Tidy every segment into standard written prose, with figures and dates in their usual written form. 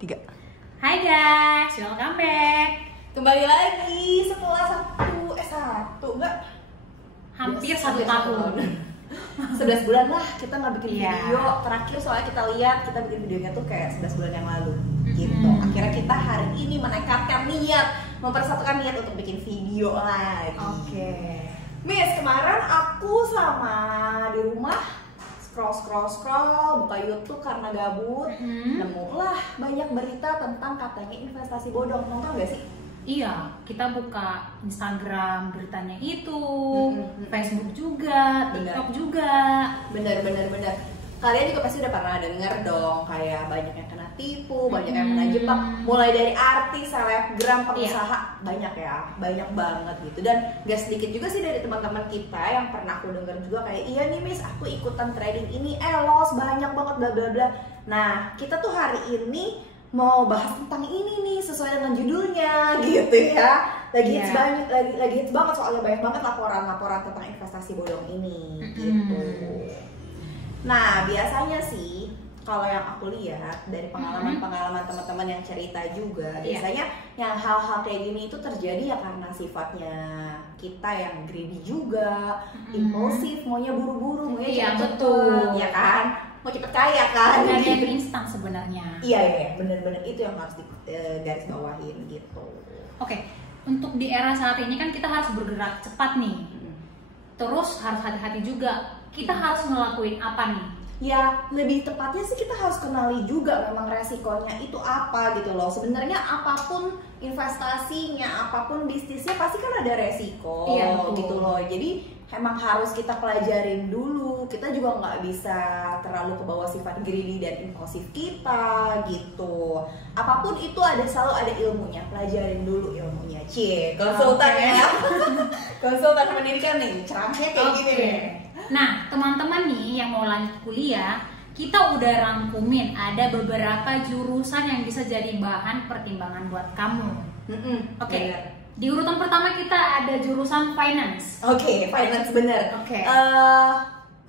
3. Hai guys, welcome back. Kembali lagi setelah enggak Hampir 1 tahun. 11 bulan lah kita nggak bikin Iya. video. Terakhir soalnya kita lihat kita bikin videonya tuh kayak 11 bulan yang lalu gitu. Akhirnya kita hari ini menekatkan niat, mempersatukan niat untuk bikin video lagi. Oke. Miss, kemarin aku sama di rumah scroll buka YouTube karena gabut, nemulah banyak berita tentang katanya investasi bodong. Nonton gak sih? Iya, kita buka Instagram beritanya itu, Facebook juga, TikTok juga. Bener. Kalian juga pasti udah pernah denger dong, kayak banyak yang kena tipu, banyak yang kena jebak. Mulai dari artis, selebgram, pengusaha, banyak banget gitu. Dan gak sedikit juga sih dari teman-teman kita yang pernah aku denger juga kayak, iya nih Miss, aku ikutan trading ini, loss banyak banget bla bla bla. Nah, kita tuh hari ini mau bahas tentang ini nih sesuai dengan judulnya gitu ya. Lagi hits banget soalnya banyak banget laporan tentang investasi bodong ini gitu. Nah, biasanya sih kalau yang aku lihat dari pengalaman teman-teman yang cerita juga, biasanya yang hal-hal kayak gini itu terjadi ya karena sifatnya kita yang greedy juga, impulsif, maunya buru-buru, maunya cepet-cepet, ya kan? Mau cepet kaya kan? Gak ada yang instan sebenarnya. Iya, bener-bener itu yang harus garis bawahin gitu. Oke, untuk di era saat ini kan kita harus bergerak cepat nih. Terus harus hati-hati juga. Kita harus ngelakuin apa nih? Ya, lebih tepatnya sih kita harus kenali juga memang resikonya itu apa gitu loh. Sebenarnya apapun investasinya, apapun bisnisnya pasti kan ada resiko gitu loh. Jadi emang harus kita pelajarin dulu. Kita juga nggak bisa terlalu ke bawah sifat greedy dan impulsif kita gitu. Apapun itu selalu ada ilmunya. Pelajarin dulu ilmunya. Konsultan ya. Konsultan pendidikan nih, ceramahnya kayak gini nih. Nah, teman-teman nih yang mau lanjut kuliah, kita udah rangkumin ada beberapa jurusan yang bisa jadi bahan pertimbangan buat kamu. Oke. Di urutan pertama kita ada jurusan finance. Oke, finance bener. Oke.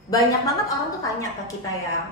Banyak banget orang tuh tanya ke kita ya,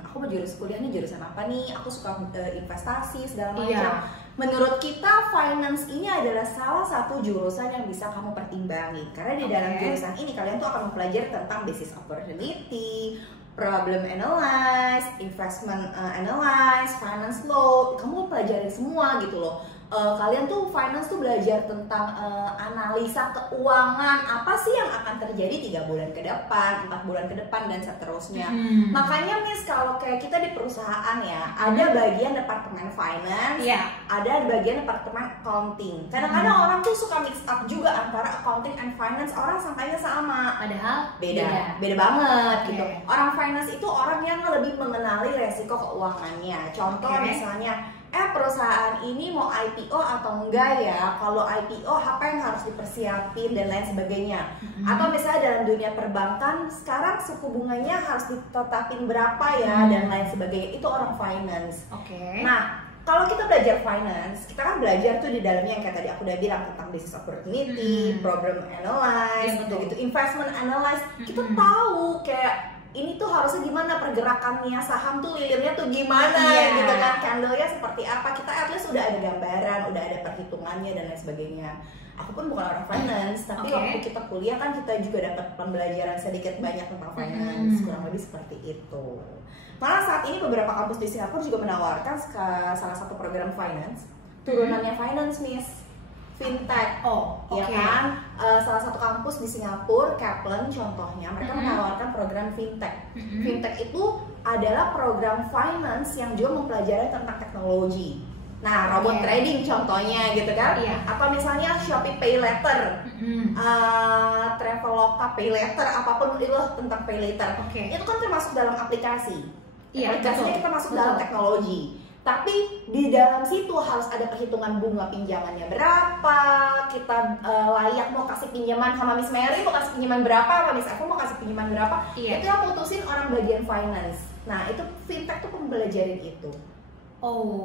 aku mau kuliahnya jurusan apa nih? Aku suka investasi segala macam. Menurut kita finance ini adalah salah satu jurusan yang bisa kamu pertimbangin karena di dalam jurusan ini kalian tuh akan mempelajari tentang business opportunity, problem analyze, investment analyze, finance law. Kamu pelajari semua gitu loh. Kalian tuh finance tuh belajar tentang analisa keuangan, apa sih yang akan terjadi 3 bulan ke depan, 4 bulan ke depan dan seterusnya. Makanya Miss, kalau kayak kita di perusahaan ya, ada bagian departemen finance, ada bagian departemen accounting. Kadang-kadang orang tuh suka mix up juga antara accounting and finance. Orang sangkanya sama, Padahal beda banget gitu. Orang finance itu orang yang lebih mengenali resiko keuangannya. Contoh misalnya, perusahaan ini mau IPO atau enggak ya? Kalau IPO apa yang harus dipersiapin dan lain sebagainya. Atau misalnya dalam dunia perbankan sekarang suku bunganya harus ditetapin berapa ya dan lain sebagainya. Itu orang finance. Nah, kalau kita belajar finance, kita kan belajar tuh di dalamnya yang kayak tadi aku udah bilang tentang business opportunity, problem analyze, gitu, investment analyze. Kita tahu kayak ini tuh harusnya gimana pergerakannya, saham tuh lilirnya tuh gimana gitu kan, candlenya seperti apa. Kita at least udah ada gambaran, udah ada perhitungannya dan lain sebagainya. Aku pun bukan orang finance, tapi waktu kita kuliah kan kita juga dapat pembelajaran sedikit banyak tentang finance, kurang lebih seperti itu. Malah saat ini beberapa kampus di Singapura juga menawarkan salah satu program finance, turunannya finance Miss, fintech, ya kan? Salah satu kampus di Singapura, Kaplan contohnya, mereka menawarkan program fintech. Fintech itu adalah program finance yang juga mempelajari tentang teknologi. Nah, robot trading contohnya gitu kan? Atau misalnya Shopee Pay Later, Traveloka Pay Later, apapun itu tentang Pay Later. Itu kan termasuk dalam aplikasi. Aplikasinya kita masuk dalam teknologi. Tapi di dalam situ harus ada perhitungan bunga pinjamannya berapa, kita layak mau kasih pinjaman sama Miss Mary, mau kasih pinjaman berapa, sama Miss aku mau kasih pinjaman berapa, itu yang putusin orang bagian finance. Nah, itu fintech tuh pembelajaran itu.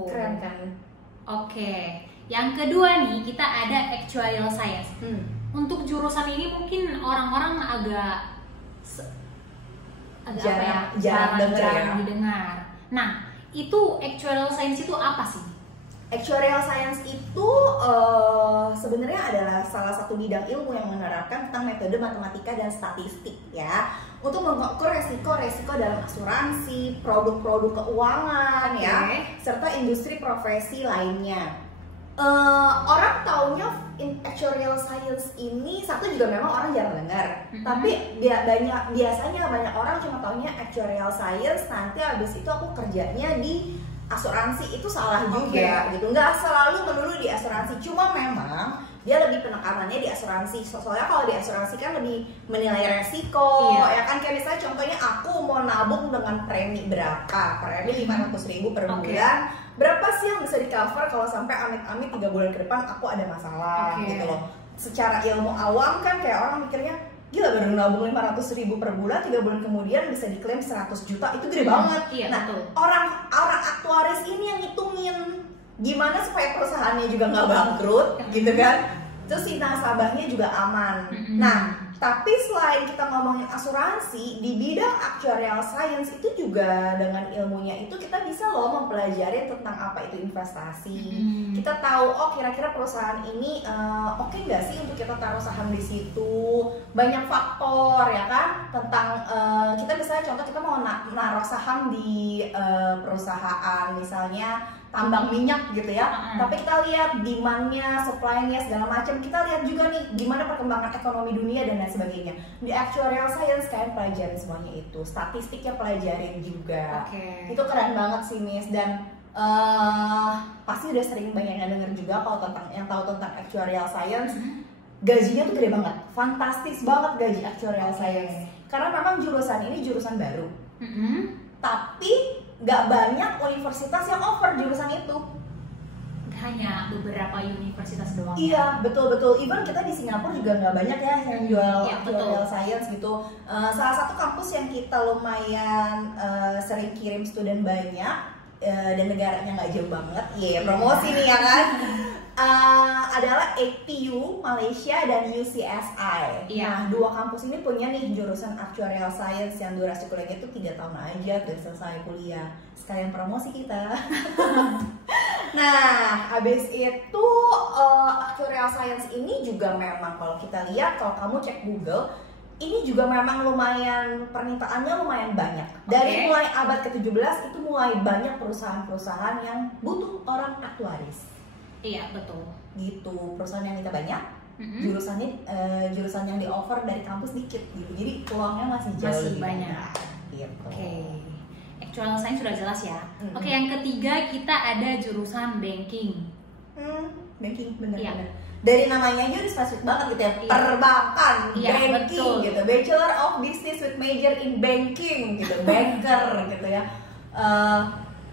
Keren kan? Yang kedua nih, kita ada actuarial science. Untuk jurusan ini mungkin orang-orang agak jarang didengar. Nah, itu actuarial science itu apa sih? Actuarial science itu sebenarnya adalah salah satu bidang ilmu yang menerapkan tentang metode matematika dan statistik ya, untuk mengukur resiko-resiko dalam asuransi, produk-produk keuangan ya, serta industri profesi lainnya. Orang taunya actuarial science ini satu juga memang orang jarang dengar, tapi biasanya banyak orang cuma taunya actuarial science nanti habis itu aku kerjanya di asuransi. Itu salah juga gitu, nggak selalu melulu di asuransi, cuma memang dia lebih penekanannya di asuransi. Soalnya kalau di asuransi kan lebih menilai resiko ya kan, kayak misalnya contohnya aku mau nabung dengan premi berapa, premi 500.000 per bulan, berapa sih yang bisa di cover kalau sampai amit-amit 3 bulan ke depan aku ada masalah gitu loh. Secara ilmu awam kan kayak orang mikirnya gila, baru nabung 500.000 per bulan, 3 bulan kemudian bisa diklaim 100 juta, itu gede banget. Nah, orang aktuaris ini yang ngitungin gimana supaya perusahaannya juga nggak bangkrut gitu kan, terus si nasabahnya juga aman. Nah, tapi selain kita ngomongin asuransi, di bidang actuarial science itu juga dengan ilmunya itu kita bisa loh mempelajari tentang apa itu investasi. Kita tahu, oh kira-kira perusahaan ini oke nggak sih untuk kita taruh saham di situ. Banyak faktor ya kan, tentang kita misalnya contoh kita mau naruh saham di perusahaan misalnya tambang minyak gitu ya, tapi kita lihat demand-nya, supply-nya segala macam, kita lihat juga nih gimana perkembangan ekonomi dunia dan lain sebagainya. Di actuarial science kalian pelajarin semuanya itu, statistiknya pelajarin juga. Itu keren banget sih Miss, dan pasti udah sering banyak yang denger juga kalau yang tahu tentang actuarial science. Gajinya tuh gede banget, fantastis banget gaji actuarial science, karena memang jurusan ini jurusan baru, tapi nggak banyak universitas yang offer jurusan itu. Hanya beberapa universitas doang. Iya, betul. Even kita di Singapura juga nggak banyak ya yang jual actuarial science gitu. Salah satu kampus yang kita lumayan sering kirim student banyak dan negaranya nggak jauh banget, promosi nih ya kan. Adalah APU Malaysia dan UCSI. Nah, dua kampus ini punya nih jurusan actuarial science yang durasi kuliahnya itu 3 tahun aja udah selesai kuliah. Sekalian promosi kita. Nah, habis itu actuarial science ini juga memang kalau kita lihat, kalau kamu cek Google, ini juga memang lumayan, permintaannya lumayan banyak. Dari mulai abad ke-17 itu mulai banyak perusahaan-perusahaan yang butuh orang aktuaris. Iya, betul. Gitu, perusahaan yang minta banyak, jurusan yang di offer dari kampus dikit gitu. Jadi peluangnya masih jauh banyak. Gitu. Actuarial science sudah jelas ya. Yang ketiga kita ada jurusan banking. Banking bener. Dari namanya aja udah spesifik banget gitu ya, perbankan, banking gitu. Bachelor of Business with major in banking gitu, banker gitu ya.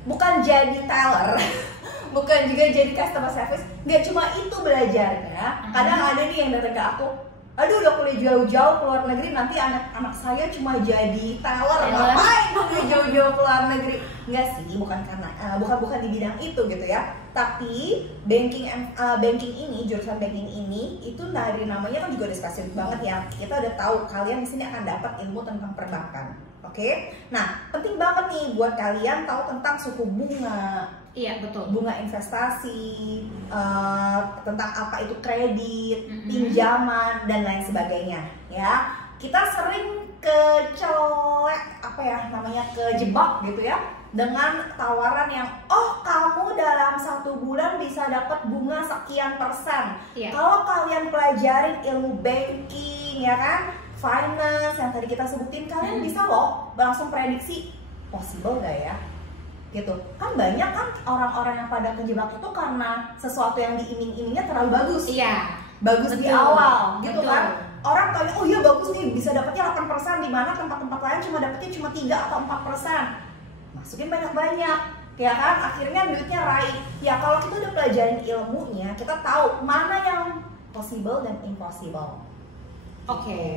Bukan jadi teller. Bukan juga jadi customer service, nggak cuma itu belajarnya. Kadang ada nih yang datang ke aku, aduh udah kuliah jauh-jauh ke luar negeri, nanti anak saya cuma jadi teller, ngapain kuliah jauh-jauh ke luar negeri? Nggak sih, bukan karena bukan di bidang itu gitu ya. Tapi banking ini, jurusan banking ini itu dari namanya kan juga udah spesifik banget ya. Kita udah tahu kalian di sini akan dapat ilmu tentang perbankan. Nah penting banget nih buat kalian tahu tentang suku bunga. Iya, betul. Bunga investasi, tentang apa itu kredit, pinjaman dan lain sebagainya. Ya, kita sering kejebak gitu ya dengan tawaran yang kamu dalam 1 bulan bisa dapat bunga sekian persen. Kalau kalian pelajarin ilmu banking ya kan, finance yang tadi kita sebutin, kalian bisa loh langsung prediksi possible gak ya? Gitu kan, banyak kan orang-orang yang pada kejebak itu karena sesuatu yang diiming-imingnya terlalu bagus. Bagus di awal gitu kan. Orang tanya, oh iya bagus nih, bisa dapatnya 8%, di mana tempat-tempat lain cuma dapatnya cuma 3 atau 4%. Masukin banyak-banyak ya kan, akhirnya duitnya raih. Ya kalau kita udah pelajarin ilmunya, kita tahu mana yang possible dan impossible.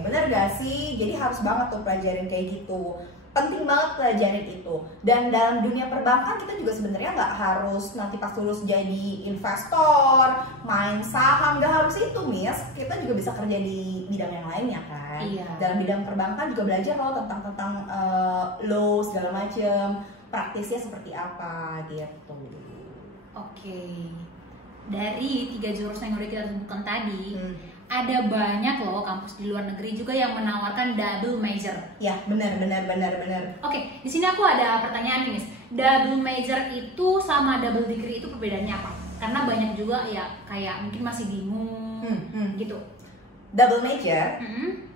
Bener gak sih? Jadi harus banget tuh pelajarin kayak gitu. Penting banget pelajarin itu. Dan dalam dunia perbankan kita juga sebenarnya nggak harus nanti pas lulus jadi investor, main saham, nggak harus itu Miss. Kita juga bisa kerja di bidang yang lainnya kan. Dalam bidang perbankan juga belajar loh tentang law segala macem. praktisnya seperti apa gitu. Oke. Dari 3 jurusan yang udah kita sebutkan tadi, ada banyak loh kampus di luar negeri juga yang menawarkan double major. Ya, benar. Oke, di sini aku ada pertanyaan nih, Miss. Double major itu sama double degree itu perbedaannya apa? Karena banyak juga ya kayak mungkin masih bingung gitu. Double major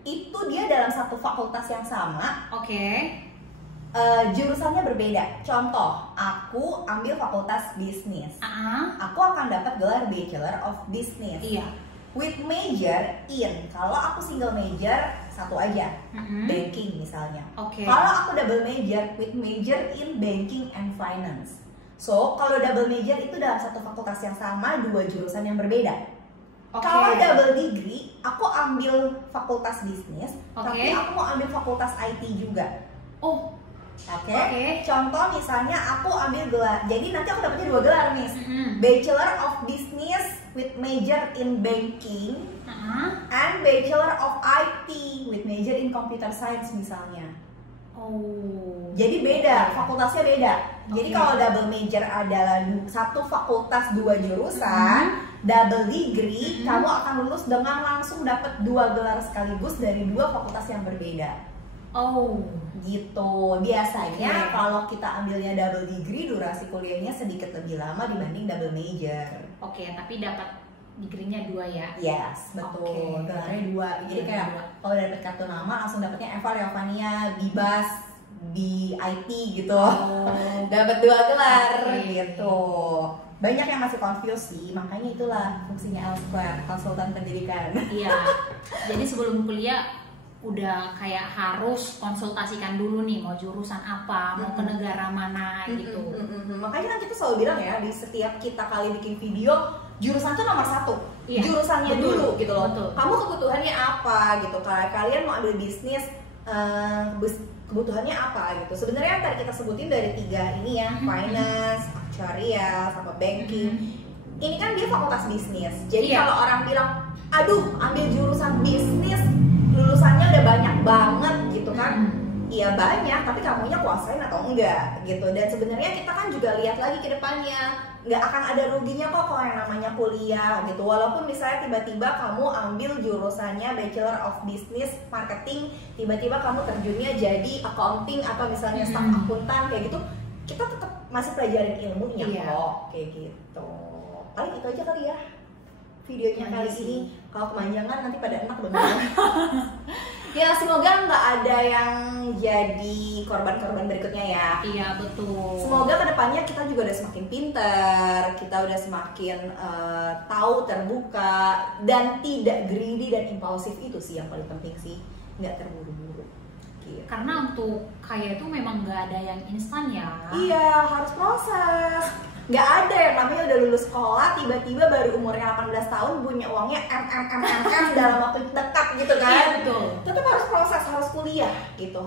itu dia dalam satu fakultas yang sama. Oke. Jurusannya berbeda. Contoh, aku ambil fakultas bisnis. Aku akan dapat gelar Bachelor of Business. Iya. With major in, kalau aku single major satu aja, banking misalnya. Kalau aku double major, with major in banking and finance. So kalau double major itu dalam satu fakultas yang sama, 2 jurusan yang berbeda. Kalau double degree, aku ambil fakultas bisnis, tapi aku mau ambil fakultas IT juga. Contoh misalnya aku ambil gelar, jadi nanti aku dapetnya 2 gelar, Miss. Bachelor of Business with major in banking, and Bachelor of IT with major in computer science misalnya. Jadi beda, fakultasnya beda. Jadi kalau double major adalah satu fakultas 2 jurusan, double degree kamu akan lulus dengan langsung dapat 2 gelar sekaligus dari 2 fakultas yang berbeda. Gitu. Biasanya kalau kita ambilnya double degree, durasi kuliahnya sedikit lebih lama dibanding double major. Tapi dapat degree-nya 2 ya? Yes, betul. Gelarnya 2. Jadi kayak kalau dapet kartu nama langsung dapetnya Eva Leovania Bibas di IT gitu. Dapat 2 gelar gitu. Banyak yang masih confused sih, makanya itulah fungsinya Elsquare, konsultan pendidikan. Iya. Jadi sebelum kuliah udah kayak harus konsultasikan dulu nih mau jurusan apa, mau ke negara mana gitu. Makanya kan kita selalu bilang ya, di setiap kita kali bikin video, jurusan tuh nomor 1. Jurusannya dulu gitu loh. Kamu kebutuhannya apa gitu. Kalian mau ambil bisnis, kebutuhannya apa gitu. Sebenarnya tadi kita sebutin dari 3 ini ya, finance, actuarial, sama banking. Ini kan dia fakultas bisnis. Jadi kalau orang bilang, aduh ambil jurusan bisnis, lulusannya udah banyak banget gitu kan. Iya banyak, tapi kamunya kuasain atau enggak gitu. Dan sebenarnya kita kan juga lihat lagi ke depannya, nggak akan ada ruginya kok kalau yang namanya kuliah gitu. Walaupun misalnya tiba-tiba kamu ambil jurusannya Bachelor of Business Marketing, tiba-tiba kamu terjunnya jadi accounting atau misalnya staff akuntan kayak gitu, kita tetap masih pelajarin ilmunya kok kayak gitu. Paling itu aja kali ya videonya kali ini. Kalau kemanjangan nanti pada enak bener. Ya semoga nggak ada yang jadi korban-korban berikutnya ya. Iya betul. Semoga kedepannya kita juga udah semakin pintar, kita udah semakin tahu, terbuka, dan tidak greedy dan impulsif. Itu sih yang paling penting sih, nggak terburu-buru. Gitu. Karena untuk kaya itu memang nggak ada yang instan ya. Iya, harus proses. Nggak ada yang namanya udah lulus sekolah tiba-tiba baru umurnya 18 tahun punya uangnya dalam waktu dekat gitu kan. Iya betul. Tetap harus proses, harus kuliah gitu.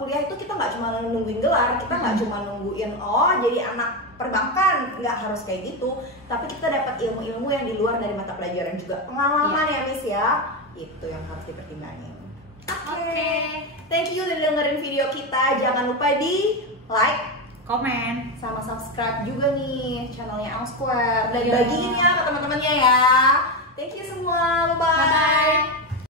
Kuliah itu kita nggak cuma nungguin gelar, kita nggak cuma nungguin jadi anak perbankan, nggak harus kayak gitu. Tapi kita dapat ilmu-ilmu yang di luar dari mata pelajaran juga, pengalaman ya Miss ya. Itu yang harus dipertimbangin. Oke. Thank you udah dengerin video kita. Jangan lupa di like, komen, sama subscribe juga nih channelnya Elsquare, dan bagiin ya ke teman-temannya ya. Thank you semua, bye-bye.